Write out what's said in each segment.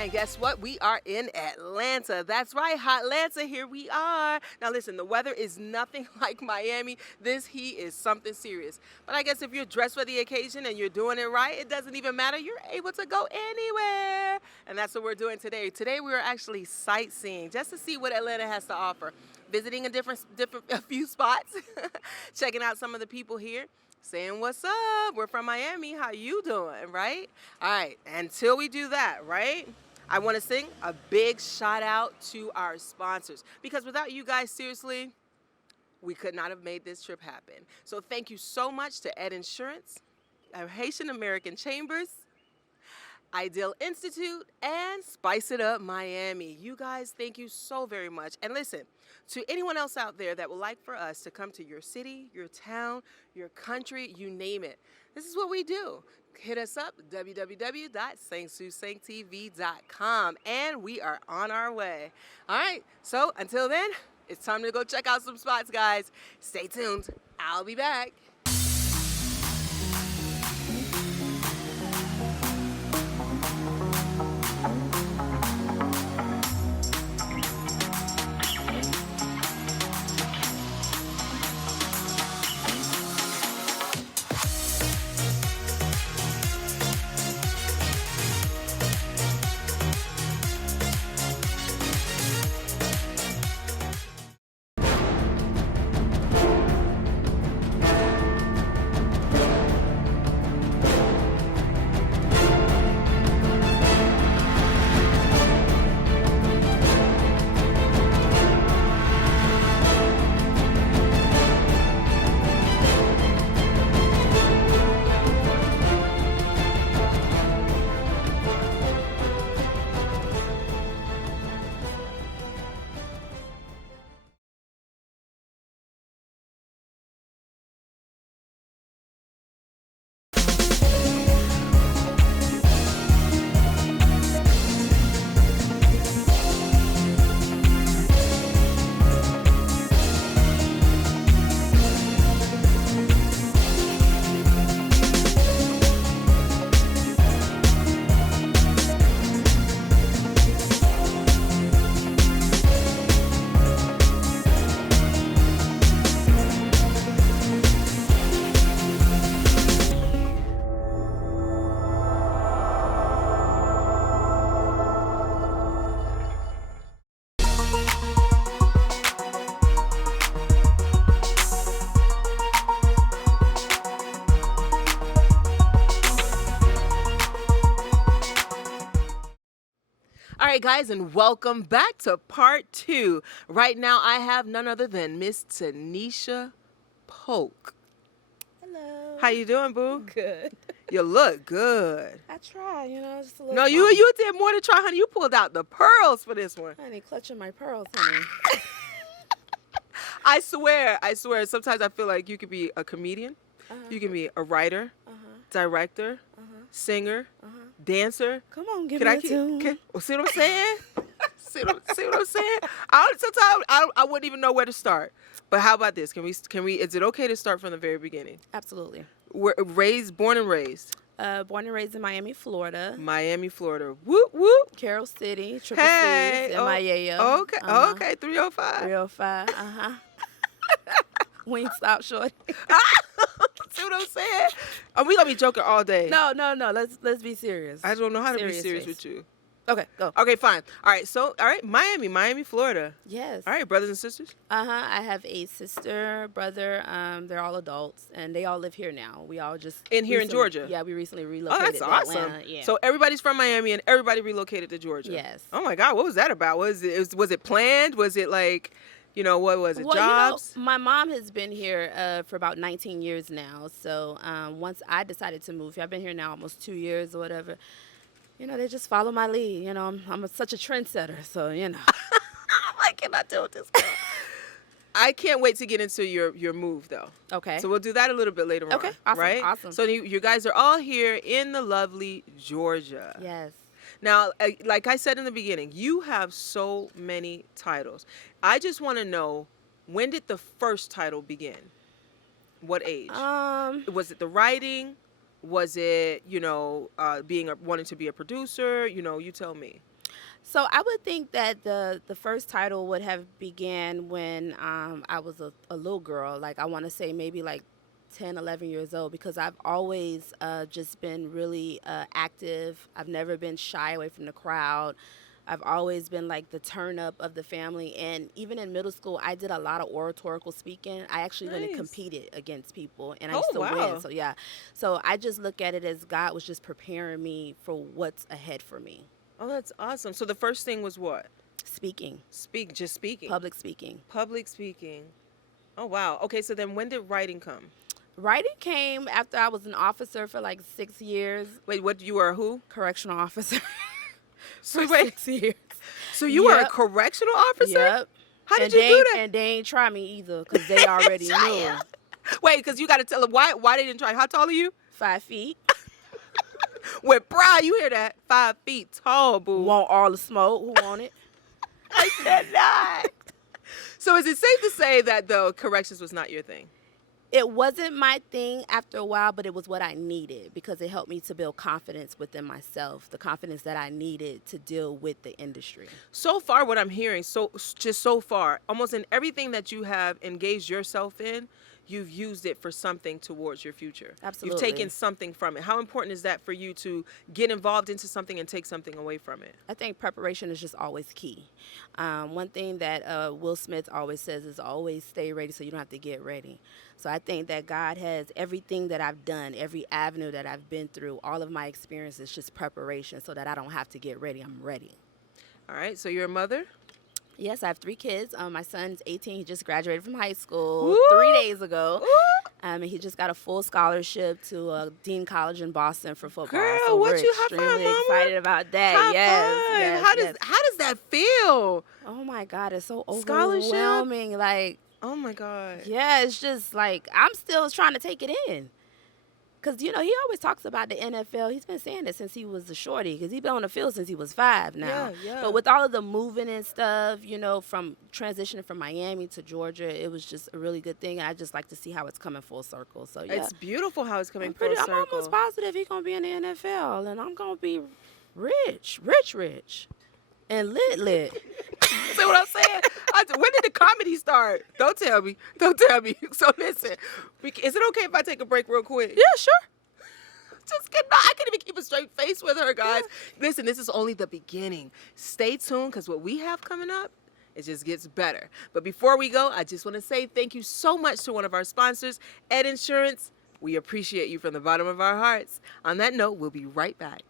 And guess what? We are in Atlanta. That's right, Hot Atlanta. Here we are. Now listen, the weather is nothing like Miami. This heat is something serious. But I guess if you're dressed for the occasion and you're doing it right, it doesn't even matter. You're able to go anywhere. And that's what we're doing today. Today we are actually sightseeing just to see what Atlanta has to offer. Visiting a few spots, checking out some of the people here, saying what's up. We're from Miami. How you doing, right? All right, until we do that, right, I want to sing a big shout out to our sponsors, because without you guys, seriously, we could not have made this trip happen. So thank you so much to Ed Insurance, our Haitian American Chambers, Ideal Institute, and Spice It Up Miami. You guys, thank you so very much. And listen, to anyone else out there that would like for us to come to your city, your town, your country, you name it, this is what we do. Hit us up, www.saintsusainttv.com, and we are on our way. All right, so until then, it's time to go check out some spots, guys. Stay tuned. I'll be back. All right, guys, and welcome back to part 2. Right now, I have none other than Miss Taneisha Pock. Hello. How you doing, boo? Good. You look good. I try, just a little. No, you did more than try, honey. You pulled out the pearls for this one. Honey, clutching my pearls, honey. I swear. Sometimes I feel like you could be a comedian. You can be a writer, director, singer, dancer. Come on, give me a tune. See what I'm saying? see what I'm saying? Sometimes I wouldn't even know where to start. But how about this? Can we? Is it okay to start from the very beginning? Absolutely. We're born and raised. Born and raised in Miami, Florida. Miami, Florida. Whoop whoop. Carroll City, Triple Hey. C's, MIA. Okay. Okay. 305. 305. Wingstop short. See what I'm saying? We gonna be joking all day. No. Let's be serious. I don't know how to be serious with you. Okay, go. Okay, fine. All right. Miami, Florida. Yes. All right, brothers and sisters. I have a sister, brother. They're all adults, and they all live here now. We all just In Georgia. Yeah, we recently Oh, relocated. that's awesome. to Atlanta. Yeah. So everybody's from Miami, and everybody relocated to Georgia. Yes. Oh my God, what was that about? Was it planned? Was it like, what was it? Well, jobs? my mom has been here for about 19 years now. So once I decided to move here, I've been here now almost 2 years or whatever. They just follow my lead. I'm such a trendsetter. So I cannot deal with this girl. I can't wait to get into your move, though. Okay. So we'll do that a little bit later on. Okay. Awesome. Right? Awesome. So you guys are all here in the lovely Georgia. Yes. Now, like I said in the beginning, you have so many titles. I just want to know, when did the first title begin? What age? Was it the writing? Was it, wanting to be a producer? You tell me. So I would think that the first title would have began when I was a little girl. Like I want to say maybe like 10, 11 years old, because I've always just been really active. I've never been shy away from the crowd. I've always been like the turn up of the family. And even in middle school, I did a lot of oratorical speaking. I actually went and Nice. competed against people, and I Oh, used to wow. win. So, yeah. So I just look at it as God was just preparing me for what's ahead for me. Oh, that's awesome. So the first thing was what? Speaking, Just speaking. public speaking. Public speaking. Oh, wow. Okay, so then when did writing come? Writing came after I was an officer for like 6 years, Wait, what, you were who? correctional officer So for wait, 6 years. so you were a Yep. correctional officer? Yep. How did And you they do ain't- that? And they ain't try me either, because they already knew. Wait, because you got to tell them why they didn't try. How tall are you? 5 feet. With pride, you hear that? 5 feet tall, boo. Want all the smoke? Who want it? I cannot. So is it safe to say that though corrections was not your thing? It wasn't my thing after a while, but it was what I needed, because it helped me to build confidence within myself, the confidence that I needed to deal with the industry. So far, what I'm hearing, just so far, almost in everything that you have engaged yourself in, you've used it for something towards your future. Absolutely. You've taken something from it. How important is that for you to get involved into something and take something away from it? I think preparation is just always key. One thing that Will Smith always says is always stay ready so you don't have to get ready. So I think that God has everything that I've done, every avenue that I've been through, all of my experiences, just preparation so that I don't have to get ready. I'm ready. All right, so you're a mother? Yes, I have 3 kids. My son's 18. He just graduated from high school Woo! 3 days ago. Ooh. And he just got a full scholarship to Dean College in Boston for football. Girl, so what we're you high five, extremely mama? excited about that. High yes, five. yes, How yes. does that feel? Oh my God, it's so Scholarship? overwhelming. Like, Oh my God. yeah, it's just like I'm still trying to take it in. Because, you know, he always talks about the NFL. He's been saying it since he was a shorty, because he's been on the field since he was 5 now. Yeah, yeah. But with all of the moving and stuff, you know, from transitioning from Miami to Georgia, it was just a really good thing. And I just like to see how it's coming full circle. So, yeah. It's beautiful how it's coming I'm full circle. almost positive he's going to be in the NFL. And I'm going to be rich. And lit. See what I'm saying? When did the comedy start? Don't tell me. So listen, is it okay if I take a break real quick? Yeah, sure. Just kidding. No, I can't even keep a straight face with her, guys. Listen, this is only the beginning. Stay tuned, because what we have coming up, it just gets better. But before we go, I just want to say thank you so much to one of our sponsors, Ed Insurance. We appreciate you from the bottom of our hearts. On that note, we'll be right back.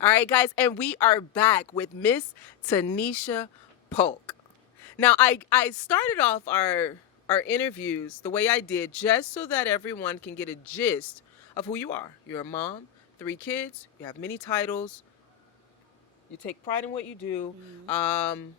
All right, guys, and we are back with Miss Taneisha Pock. Now, I started off our interviews the way I did just so that everyone can get a gist of who you are. You're a mom, 3 kids, you have many titles, You take pride in what you do. Mm-hmm.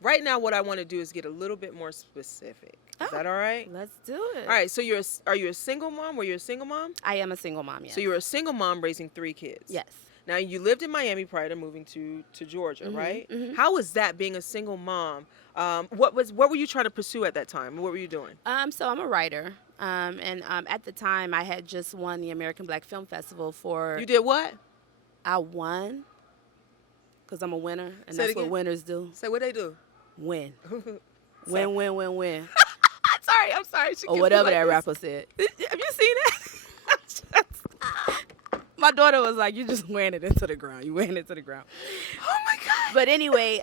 Right now, what I want to do is get a little bit more specific. Is that all right? Let's do it. All right. So are you a single mom? Were you a single mom? I am a single mom, yes. So you were a single mom raising 3 kids. Yes. Now, you lived in Miami prior to moving to Georgia, right? Mm-hmm. How was that being a single mom? What were you trying to pursue at that time? What were you doing? So I'm a writer. And at the time, I had just won the American Black Film Festival for... You did what? I won, because I'm a winner, and Say it that's what again. winners do. Say what they do. Win. Win. I'm sorry. Or whatever that rapper said. Have you seen it? My daughter was like, you just ran it into the ground. You ran it to the ground. Oh, my God. But anyway,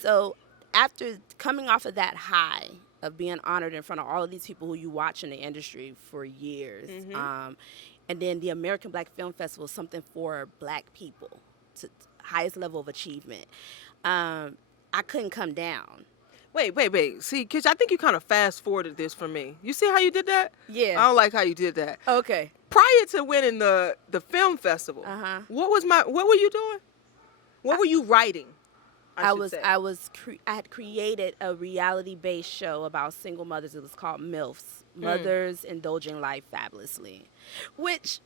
so after coming off of that high of being honored in front of all of these people who you watch in the industry for years, and then the American Black Film Festival is something for Black people, to highest level of achievement, I couldn't come down. Wait. See, Kish, I think you kind of fast forwarded this for me. You see how you did that? Yeah. I don't like how you did that. Okay. Prior to winning the film festival, what were you doing? What were you writing? I had created a reality-based show about single mothers. It was called MILFs, Mothers Indulging Life Fabulously, which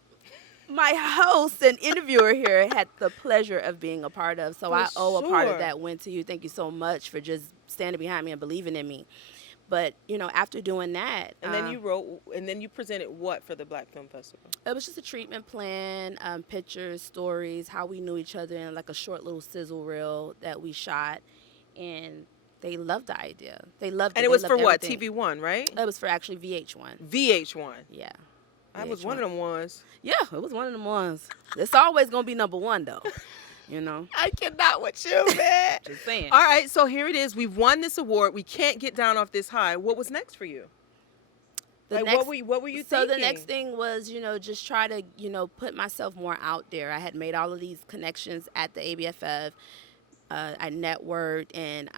my host and interviewer here had the pleasure of being a part of. So I owe a part of that win to you. Thank you so much for just standing behind me and believing in me. But, after doing that... And then you wrote, and then you presented what for the Black Film Festival? It was just a treatment plan, pictures, stories, how we knew each other, and like a short little sizzle reel that we shot. And they loved the idea. They loved it. And it was for what? Everything. TV1, right? It was for actually VH1. VH1. Yeah. I was one of them ones. Yeah, it was one of them ones. It's always going to be number one, though. I cannot with you, man. Just saying. All right, so here it is. We've won this award. We can't get down off this high. What was next for you? What were you thinking? So the next thing was, just try to, put myself more out there. I had made all of these connections at the ABFF. I networked, and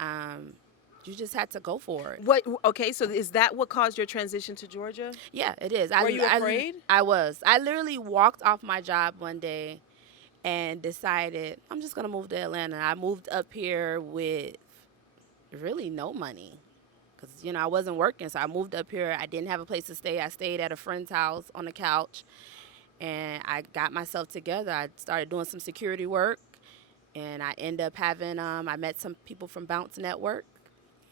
you just had to go for it. Okay, so is that what caused your transition to Georgia? Yeah, it is. Were you afraid? I was. I literally walked off my job one day and decided I'm just going to move to Atlanta. I moved up here with really no money because, I wasn't working. So I moved up here. I didn't have a place to stay. I stayed at a friend's house on the couch, and I got myself together. I started doing some security work, and I ended up having, I met some people from Bounce Network,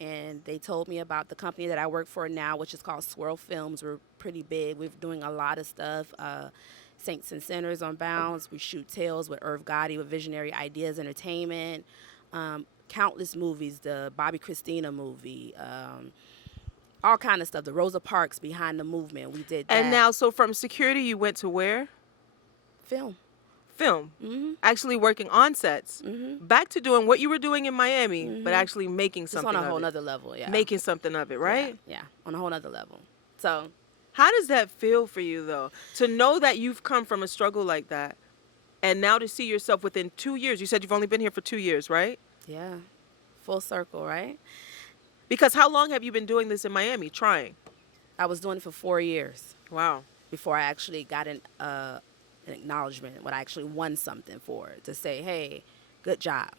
and they told me about the company that I work for now, which is called Swirl Films. We're pretty big. We're doing a lot of stuff. Saints and Sinners on Bounce. We shoot tales with Irv Gotti with Visionary Ideas Entertainment. Countless movies, the Bobby Christina movie, all kind of stuff. The Rosa Parks Behind the Movement. We did that. And now, so from security, you went to where? Film. Mm-hmm. Actually working on sets. Mm-hmm. Back to doing what you were doing in Miami, but actually making something of it. Just on a whole nother level, yeah. Making something of it, right? Yeah, on a whole nother level. So... How does that feel for you, though, to know that you've come from a struggle like that and now to see yourself within 2 years? You said you've only been here for 2 years, right? Yeah. Full circle, right? Because how long have you been doing this in Miami, trying? I was doing it for 4 years. Wow. Before I actually got an acknowledgement, when I actually won something for it, to say, hey, good job.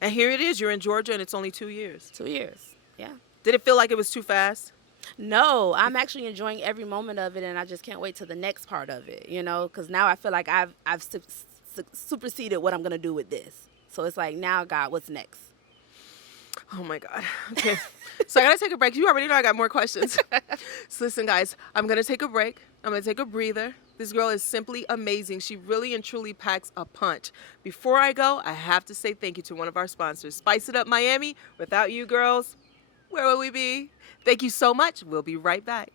And here it is. You're in Georgia, and it's only 2 years. 2 years, yeah. Did it feel like it was too fast? No, I'm actually enjoying every moment of it, and I just can't wait to the next part of it, because now I feel like I've superseded what I'm going to do with this. So it's like, now, God, what's next? Oh, my God. Okay. So I got to take a break. You already know I got more questions. So listen, guys, I'm going to take a break. I'm going to take a breather. This girl is simply amazing. She really and truly packs a punch. Before I go, I have to say thank you to one of our sponsors, Spice It Up Miami. Without you girls, where would we be? Thank you so much. We'll be right back.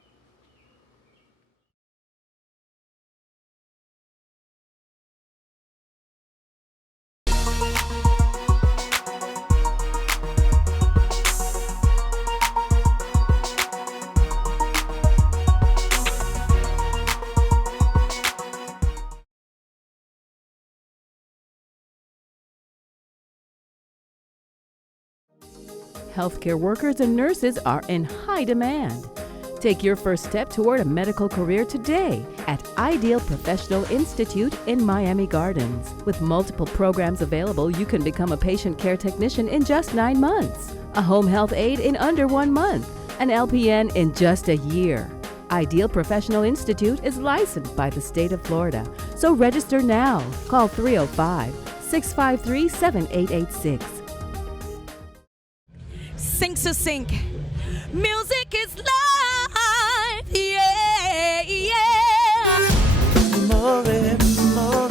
Healthcare workers and nurses are in high demand. Take your first step toward a medical career today at Ideal Professional Institute in Miami Gardens. With multiple programs available, you can become a patient care technician in just 9 months, a home health aide in under 1 month, an LPN in just a year. Ideal Professional Institute is licensed by the state of Florida, so register now. Call 305-653-7886. Sink to sink. Music is life. Yeah, yeah. More, more.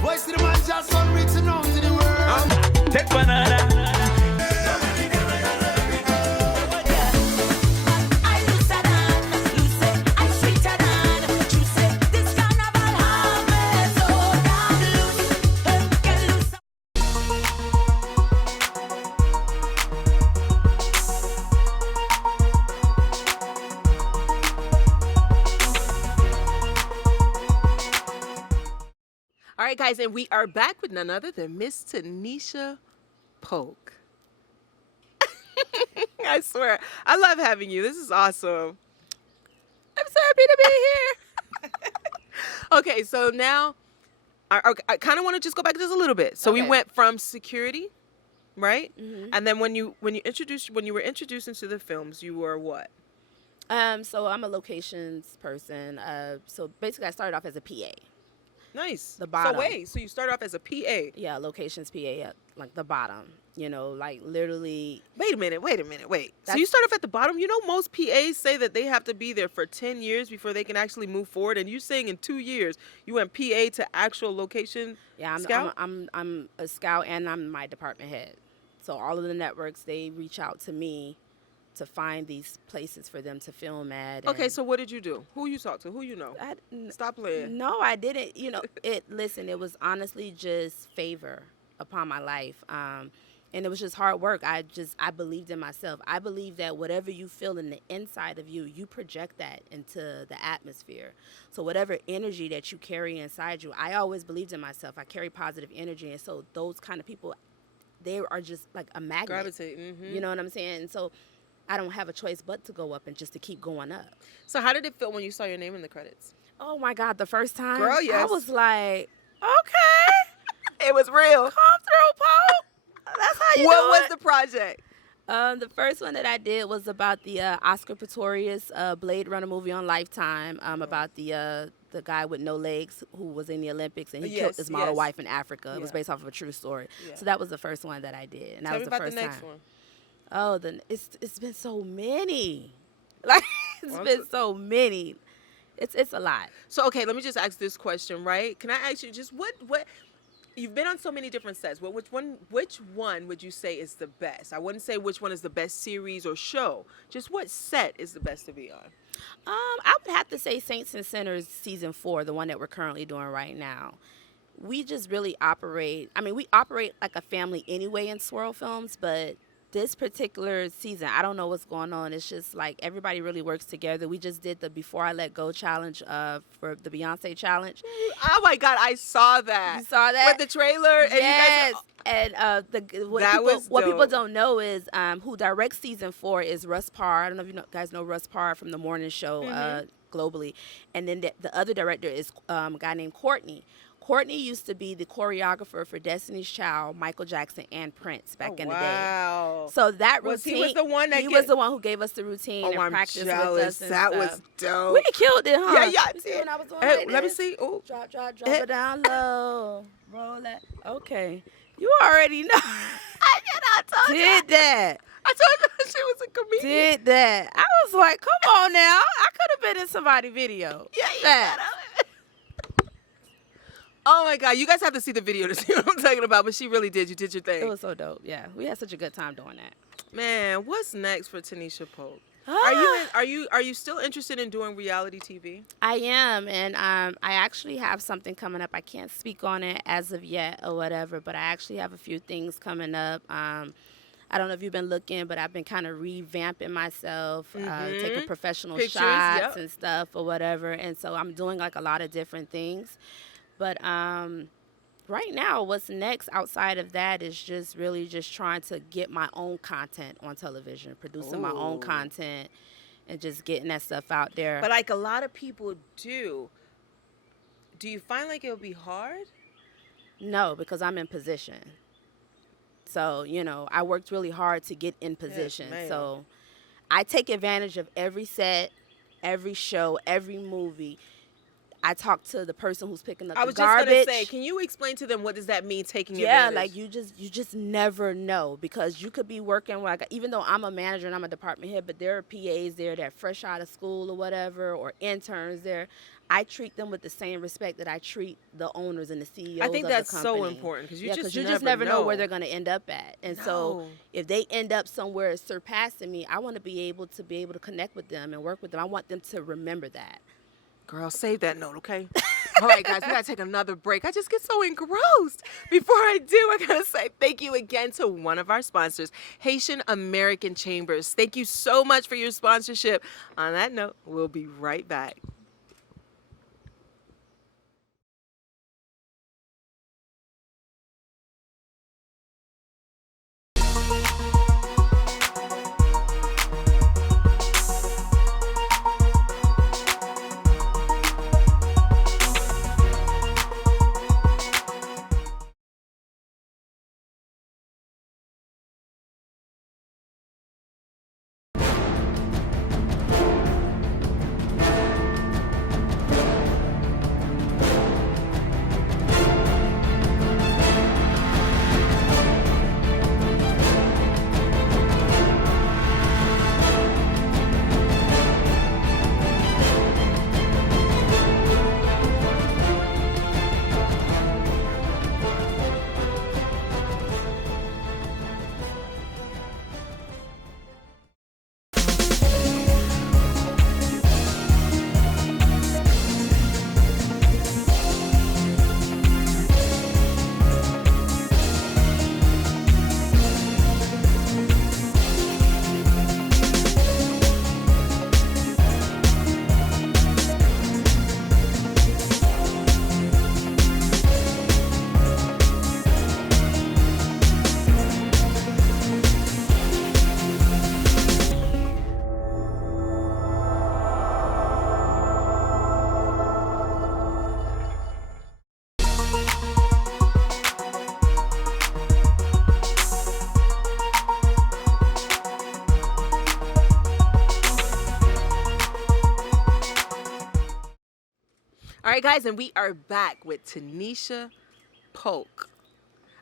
Voice to the man just on reaching out to the world. Take banana. All right, guys, and we are back with none other than Miss Taneisha Pock. I swear, I love having you. This is awesome. I'm so happy to be here. Okay, so now I kind of want to just go back just a little bit. So we went from security, right? Mm-hmm. And then when you were introduced into the films, you were what? So I'm a locations person. So basically, I started off as a PA. Nice. The bottom. So you started off as a PA. Yeah, locations PA at like the bottom. You know, like literally. Wait a minute. So you start off at the bottom. You know, most PAs say that they have to be there for 10 years before they can actually move forward. And you're saying in 2 years you went PA to actual location. Yeah, scout? I'm a scout and I'm my department head. So all of the networks, they reach out to me to find these places for them to film at. Okay, so what did you do? Who you talk to? Who you know? Stop playing. No, I didn't. You know, it was honestly just favor upon my life. And it was just hard work. I believed in myself. I believe that whatever you feel in the inside of you, you project that into the atmosphere. So whatever energy that you carry inside you, I always believed in myself. I carry positive energy. And so those kind of people, they are just like a magnet. Gravitate. Mm-hmm. You know what I'm saying? And so I don't have a choice but to go up and just to keep going up. So how did it feel when you saw your name in the credits? Oh, my God. The first time, girl, yes. I was like, okay. It was real. Come through, Pope. That's how you do it. What was the project? The first one that I did was about the Oscar Pistorius Blade Runner movie on Lifetime, about the guy with no legs who was in the Olympics and he killed his model wife in Africa. Yeah. It was based off of a true story. Yeah. So that was the first one that I did. And Tell that was me the about first the next time. one. Oh, it's been so many. Like, it's been so many. It's a lot. So, okay, let me just ask this question, right? Can I ask you just what you've been on so many different sets. Which one would you say is the best? I wouldn't say which one is the best series or show. Just what set is the best to be on? I would have to say Saints and Sinners season 4, the one that we're currently doing right now. We just really operate. I mean, we operate like a family anyway in Swirl Films, but this particular season, I don't know what's going on. It's just like everybody really works together. We just did the Before I Let Go challenge for the Beyonce challenge. Oh my God, I saw that. You saw that? With the trailer? And yes. You guys, what people don't know is who directs season 4 is Russ Parr. I don't know if you guys know Russ Parr from the morning show globally. And then the other director is a guy named Courtney. Courtney used to be the choreographer for Destiny's Child, Michael Jackson, and Prince back in the day. Wow. So that routine, he was the one that he was the one who gave us the routine and I'm practiced jealous. with us and that stuff. was dope. We killed it, huh? Yeah, You see did. when I was doing Hey, like let me this? see. Ooh. Drop it down low. Roll that. Okay. You already know. I did that. I told you she was a comedian. Did that. I was like, come on now. I could have been in somebody's video. Yeah, that. Oh my God, you guys have to see the video to see what I'm talking about, but she really did. You did your thing. It was so dope. Yeah, we had such a good time doing that. Man, what's next for Taneisha Pock? Are you still interested in doing reality TV? I am, and I actually have something coming up. I can't speak on it as of yet or whatever, but I actually have a few things coming up. I don't know if you've been looking, but I've been kind of revamping myself, taking professional shots and stuff or whatever, and so I'm doing like a lot of different things. But right Right now, what's next outside of that is just really just trying to get my own content on television, producing my own Ooh. content, and just getting that stuff out there. But like a lot of people do you find like it'll be hard? No, because I'm in position. So, I worked really hard to get in position. ma'am. So I take advantage of every set, every show, every movie. I talk to the person who's picking up I was the garbage. just gonna say, can you explain to them what does that mean, taking Yeah, advantage? like you just never know, because you could be working like, even though I'm a manager and I'm a department head, but there are PAs there that are fresh out of school or whatever, or interns there. I treat them with the same respect that I treat the owners and the CEOs I think of that's the company. so important, because you just never know where know. they're going to end up at. And No. so if they end up somewhere surpassing me, I want to be able to connect with them and work with them. I want them to remember that. Girl, save that note, okay? All right, guys, we gotta take another break. I just get so engrossed. Before I do, I gotta say thank you again to one of our sponsors, Haitian American Chambers. Thank you so much for your sponsorship. On that note, we'll be right back. All right, guys, and we are back with Taneisha Pock.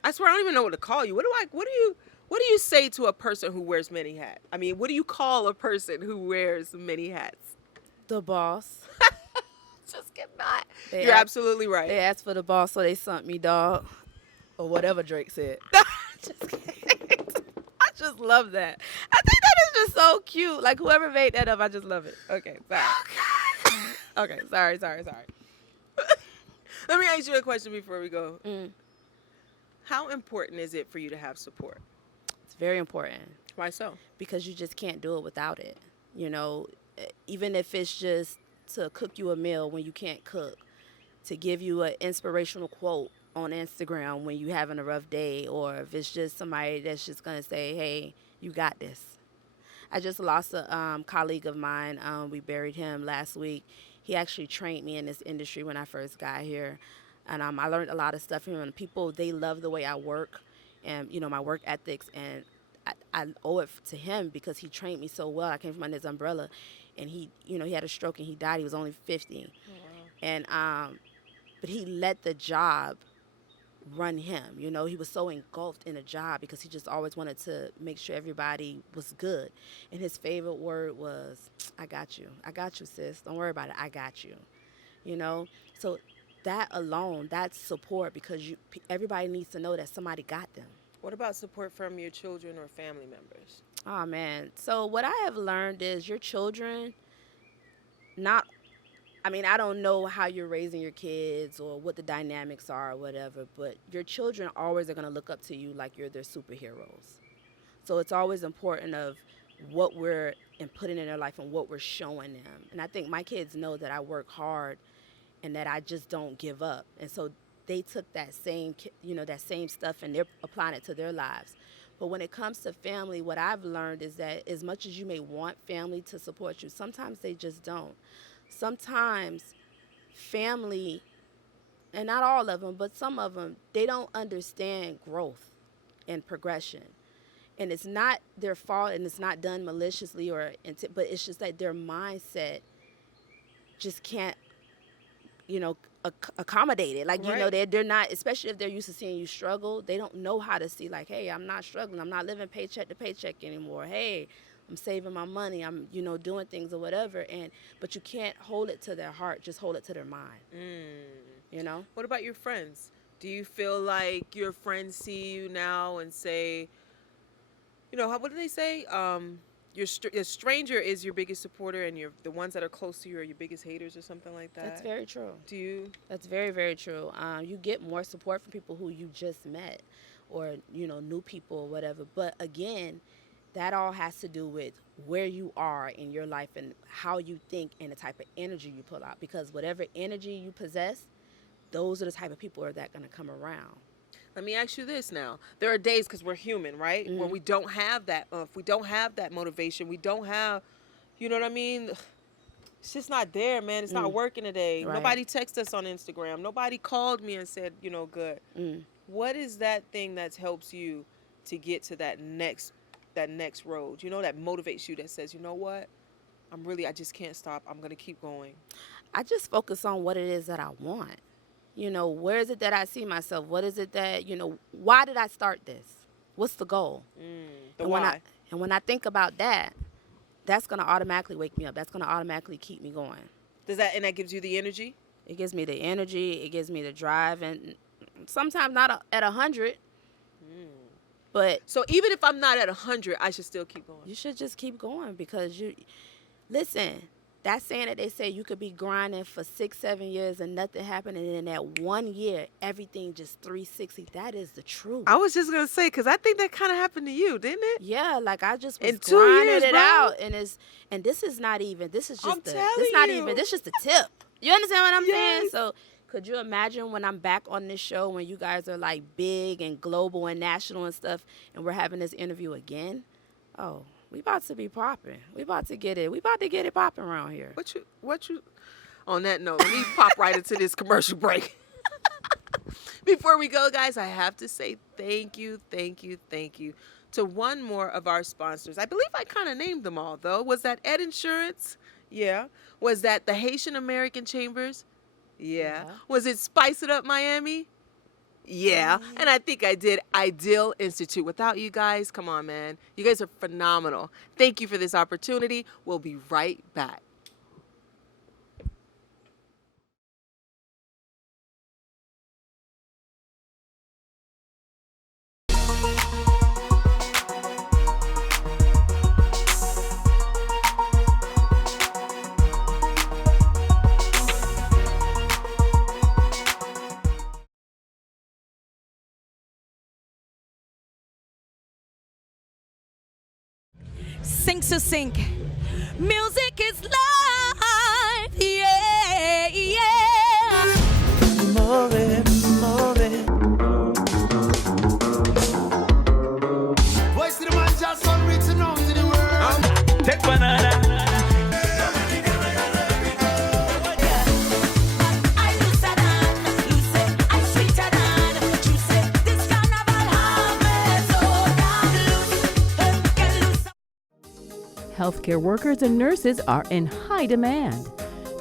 I swear I don't even know what to call you. What do you say to a person who wears many hats? I mean, what do you call a person who wears many hats? The boss. Just get that. They You're ask- absolutely right. They asked for the boss, so they sent me, dog. Or whatever Drake said. Just kidding. I just love that. I think that is just so cute. Like, whoever made that up, I just love it. Okay, sorry. Okay, sorry. Let me ask you a question before we go. Mm. How important is it for you to have support? It's very important. Why so? Because you just can't do it without it. Even if it's just to cook you a meal when you can't cook, to give you an inspirational quote on Instagram when you're having a rough day, or if it's just somebody that's just going to say, hey, you got this. I just lost a colleague of mine. We buried him last week. He actually trained me in this industry when I first got here. And I learned a lot of stuff from him. And people, they love the way I work and, my work ethics. And I owe it to him because he trained me so well. I came from under his umbrella. And he had a stroke and he died. He was only 50. Oh, wow. And but he let the job run him. He was so engulfed in a job because he just always wanted to make sure everybody was good. And his favorite word was, I got you. I got you, sis. Don't worry about it. I got you. So that alone, that's support, because everybody needs to know that somebody got them. What about support from your children or family members? Oh, man. So what I have learned is your children, I don't know how you're raising your kids or what the dynamics are or whatever, but your children always are going to look up to you like you're their superheroes. So it's always important of what we're putting in their life and what we're showing them. And I think my kids know that I work hard and that I just don't give up. And so they took that same, that same stuff and they're applying it to their lives. But when it comes to family, what I've learned is that as much as you may want family to support you, sometimes they just don't. Sometimes family, and not all of them, but some of them, they don't understand growth and progression. And it's not their fault, and it's not done maliciously, but it's just that their mindset just can't, accommodate it. Like, Right. they're not, especially if they're used to seeing you struggle, they don't know how to see, like, hey, I'm not struggling. I'm not living paycheck to paycheck anymore. Hey, I'm saving my money. I'm, doing things or whatever. But you can't hold it to their heart. Just hold it to their mind. What about your friends? Do you feel like your friends see you now and say, what do they say? Your stranger is your biggest supporter, and the ones that are close to you are your biggest haters, or something like that. That's very true. Do you? That's very, very true. You get more support from people who you just met, or new people or whatever. But again, that all has to do with where you are in your life and how you think and the type of energy you pull out. Because whatever energy you possess, those are the type of people that are going to come around. Let me ask you this now. There are days, because we're human, right? Mm-hmm. When we don't have that we don't have that motivation, we don't have, you know what I mean? It's just not there, man. It's not working today. Right. Nobody texted us on Instagram. Nobody called me and said, good. What is that thing that helps you to get to that next road? That motivates you, that says, you know what? I just can't stop. I'm going to keep going. I just focus on what it is that I want. Where is it that I see myself? What is it that, why did I start this? What's the goal? Why? When I think about that, that's going to automatically wake me up. That's going to automatically keep me going. And that gives you the energy? It gives me the energy. It gives me the drive. And sometimes not at 100. But so even if I'm not at 100, I should still keep going. You should just keep going because listen, that saying that they say you could be grinding for 6-7 years and nothing happened, and in that 1 year, everything just 360. That is the truth. I was just going to say, because I think that kind of happened to you, didn't it? Yeah, like I just was in 2 grinding years, it bro. out. And this is not even, this is just this just the tip. You understand what I'm saying? Yes. So could you imagine when I'm back on this show when you guys are like big and global and national and stuff, and we're having this interview again? Oh, we about to be popping. We about to get it. We about to get it popping around here. What you? On that note, let me pop right into this commercial break. Before we go, guys, I have to say thank you to one more of our sponsors. I believe I kind of named them all, though. Was that Ed Insurance? Yeah. Was that the Haitian American Chambers? Yeah. Was it Spice It Up Miami? Yeah. And I think I did Ideal Institute. Without you guys, come on, man. You guys are phenomenal. Thank you for this opportunity. We'll be right back. Sing to sing. Music is life. Yeah, yeah. Move, move. Voice of the man just on reaching out to the world. Take banana. Healthcare workers and nurses are in high demand.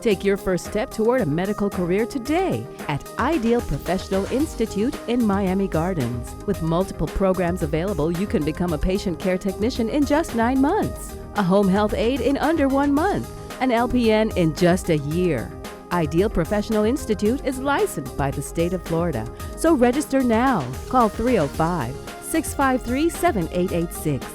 Take your first step toward a medical career today at Ideal Professional Institute in Miami Gardens. With multiple programs available, you can become a patient care technician in just 9 months, a home health aide in under 1 month, an LPN in just a year. Ideal Professional Institute is licensed by the state of Florida, so register now. Call 305-653-7886.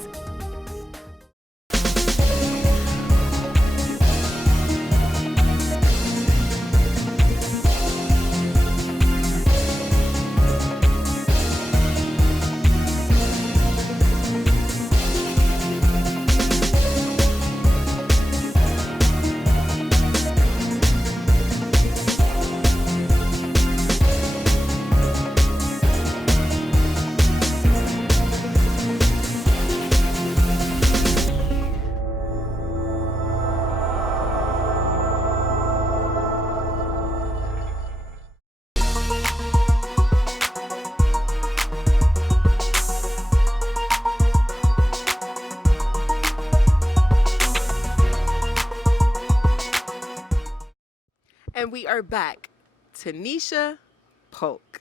And we are back. Taneisha Pock.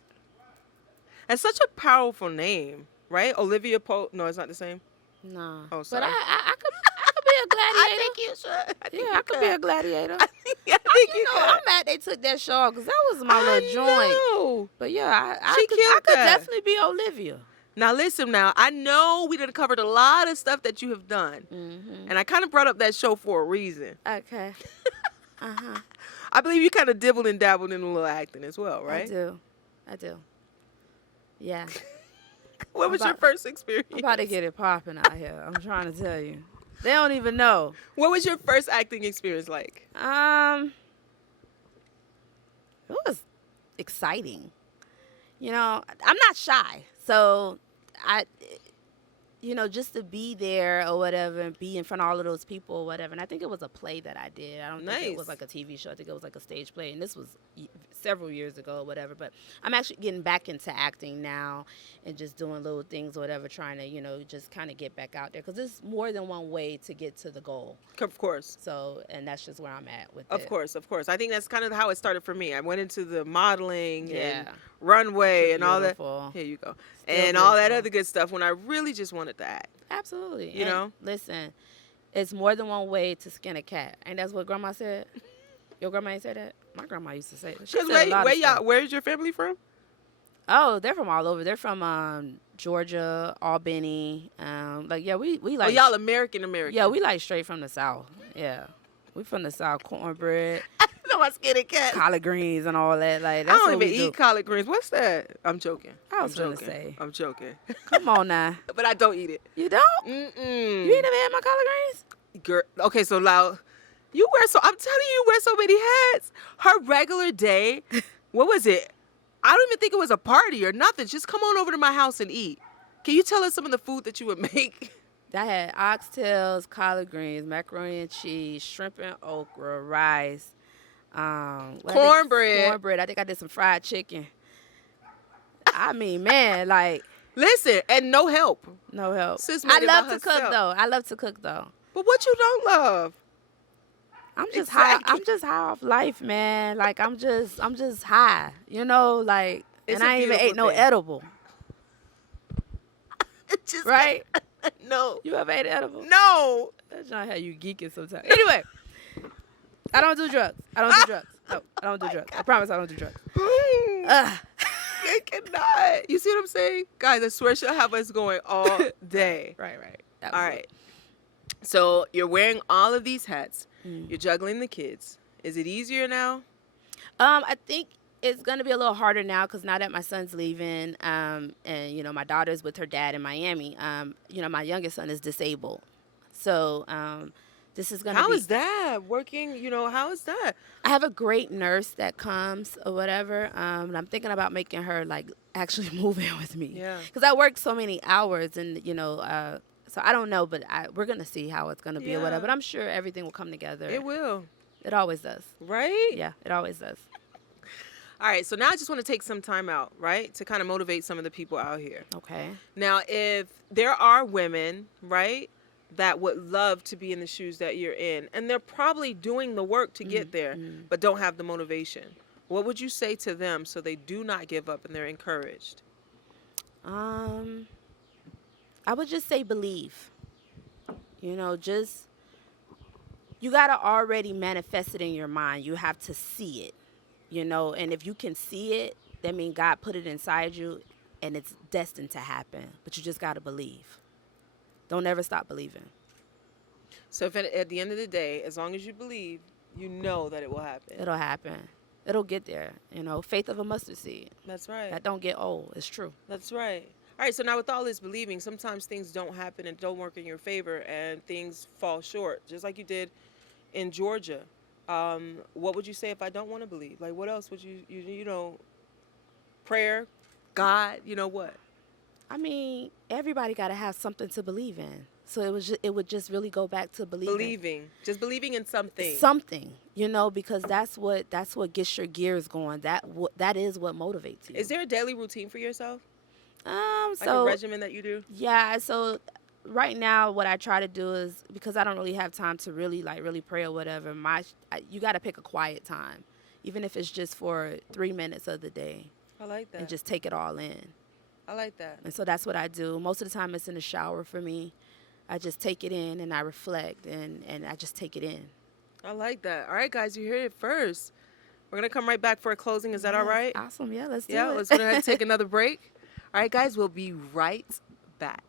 That's such a powerful name, right? Olivia Pope. No, it's not the same. No. Oh, But sorry. I could be a gladiator. I think you should. I could be a gladiator. I think you No, could. I'm mad they took that show because that was my little joint. Know. But yeah, I She could killed that. definitely be Olivia. Now listen. Now I know we done covered a lot of stuff that you have done, and I kind of brought up that show for a reason. Okay. I believe you kind of dibbled and dabbled in a little acting as well, right? I do. Yeah. What was your first experience? I'm about to get it popping out here. I'm trying to tell you. They don't even know. What was your first acting experience like? It was exciting. You know, I'm not shy. So just to be there or whatever and be in front of all of those people or whatever. And I think it was a play that I did. I don't think it was like a TV show. I think it was like a stage play. And this was several years ago or whatever. But I'm actually getting back into acting now and just doing little things or whatever, trying to, just kind of get back out there. Because there's more than one way to get to the goal. Of course. So, and that's just where I'm at with it. Of course. I think that's kind of how it started for me. I went into the modeling and Yeah. runway and all that. Beautiful. Here you go. Still And all that beautiful. other good stuff when I really just wanted to act. Absolutely. You know? Listen, it's more than one way to skin a cat. Ain't that what Grandma said? Your grandma ain't said that? My grandma used to say that. She said a lot of stuff. Where's your family from? Oh, they're from all over. They're from Georgia, Albany. We like. Oh, y'all American. Yeah, we like straight from the South. Yeah, we from the South. Cornbread, No, I scared of cats. collard greens, and all that. Like I that's don't what even we do. eat collard greens. What's that? I'm joking. I was I'm gonna joking. say. I'm joking. Come on now, But I don't eat it. you don't? Mm-mm. You ain't never had my collard greens? Girl, okay, so loud. I'm telling you, you wear so many hats. Her regular day, what was it? I don't even think it was a party or nothing. Just come on over to my house and eat. Can you tell us some of the food that you would make? I had oxtails, collard greens, macaroni and cheese, shrimp and okra, rice, Cornbread. Cornbread. I think I did some fried chicken. I mean, man, like Listen, and no help. no help. Sis made I it love by to cook though. But what you don't love? I'm just Exactly. high. I'm just high off life, man. Like I'm just high. Like, It's and a I ain't even ate beautiful no thing. edible. It just Right? No. You ever ate edible? No. That's not how you geeking sometimes. Anyway, I don't do drugs. No, I don't do drugs. I promise I don't do drugs. Ugh. I cannot. You see what I'm saying? Guys, I swear she'll have us going all day. Right. That All was right. it. So you're wearing all of these hats. Mm. You're juggling the kids. Is it easier now? I think it's gonna be a little harder now because now that my son's leaving, and my daughter's with her dad in Miami. My youngest son is disabled, so this is gonna. How be, is that working? How is that? I have a great nurse that comes or whatever. And I'm thinking about making her like actually move in with me. Yeah. Because I work so many hours, and so I don't know, but we're gonna see how it's gonna be or whatever. Yeah. But I'm sure everything will come together. It will. It always does. Right? Yeah, it always does. All right. So now I just want to take some time out, right, to kind of motivate some of the people out here. Okay. Now, if there are women, right, that would love to be in the shoes that you're in, and they're probably doing the work to get there, but don't have the motivation, what would you say to them so they do not give up and they're encouraged? I would just say believe. You got to already manifest it in your mind. You have to see it, and if you can see it, that means God put it inside you and it's destined to happen. But you just got to believe. Don't ever stop believing. So if at the end of the day, as long as you believe, you know that it will happen. It'll happen. It'll get there. Faith of a mustard seed. That's right. That don't get old. It's true. That's right. All right, so now with all this believing, sometimes things don't happen and don't work in your favor and things fall short, just like you did in Georgia. What would you say if I don't want to believe? Like, what else would you prayer, God, what? I mean, everybody got to have something to believe in. So it would just really go back to believing. Just believing in something. Something, because that's what gets your gears going. That is what motivates you. Is there a daily routine for yourself? Like So a regimen that you do? yeah, so right now what I try to do is, because I don't really have time to really pray or whatever, you got to pick a quiet time. even if it's just for 3 minutes of the day, I like that. and just take it all in. I like that. And so that's what I do. Most of the time it's in the shower for me. I just take it in and I reflect and I just take it in. I like that. All right, guys, you heard it first. We're going to come right back for a closing. Is that all right? Awesome. Yeah, let's do Yeah, it. let's go ahead and take another break. All right, guys, we'll be right back.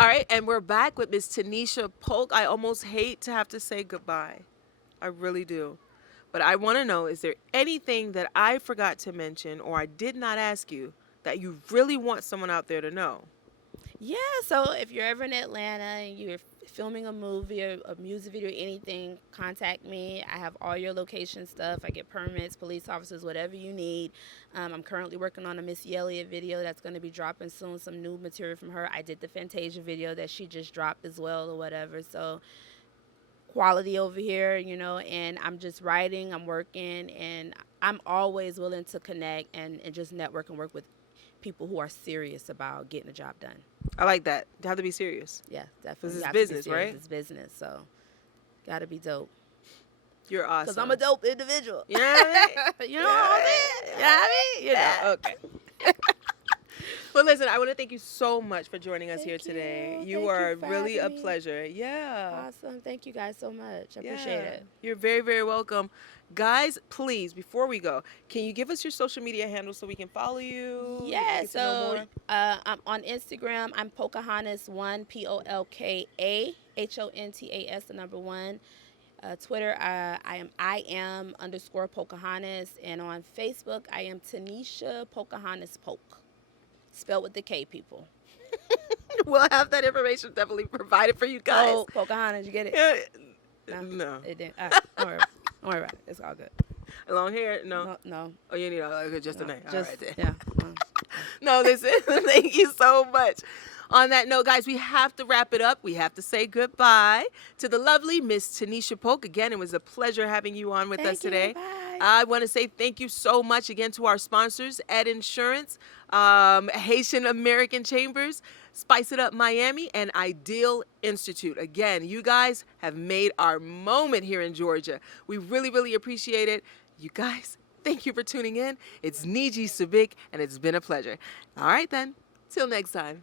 All right, and we're back with Miss Taneisha Pock. I almost hate to have to say goodbye. I really do. But I want to know, is there anything that I forgot to mention or I did not ask you that you really want someone out there to know? Yeah, so if you're ever in Atlanta and you're filming a movie or a music video or anything, contact me. I have all your location stuff. I get permits, police officers, whatever you need. I'm currently working on a Missy Elliott video that's going to be dropping soon, some new material from her. I did the Fantasia video that she just dropped as well or whatever. So quality over here, you know, and I'm just writing, I'm working, and I'm always willing to connect and just network and work with people who are serious about getting the job done. I like that. You have to be serious. Yeah, definitely. This is Got to be business, serious. right? It's business, so got to be dope. You're awesome. Because I'm a dope individual. You know what I mean? You know what I'm saying? You know what I mean? You know, okay. Well, listen, I want to thank you so much for joining us here Thank today. you. You Thank are you for really a having me. pleasure. Yeah. Awesome. Thank you guys so much. I Yeah. appreciate it. You're very, very welcome. Guys, please, before we go, can you give us your social media handles so we can follow you? Yeah, get to know so more? I'm on Instagram. I'm Pocahontas1, Polkahontas, the number 1. Twitter, I am _ Pocahontas. And on Facebook, I am Taneisha Pocahontas Pock. Spelled with the K, people. We'll have that information definitely provided for you guys. Oh, Pocahontas, you get it? No. It didn't. All right, don't worry about it. It's all good. Long hair? No. No. Oh, you need just a name. Just, All right, then. yeah. No, listen, thank you so much. On that note, guys, we have to wrap it up. We have to say goodbye to the lovely Miss Taneisha Pock. Again, it was a pleasure having you on with us today. Bye. I want to say thank you so much again to our sponsors, Ed Insurance, Haitian American Chambers, Spice It Up Miami, and Ideal Institute. Again, you guys have made our moment here in Georgia. We really, really appreciate it. You guys, thank you for tuning in. It's NJIE SABIK, and it's been a pleasure. All right, then. Till next time.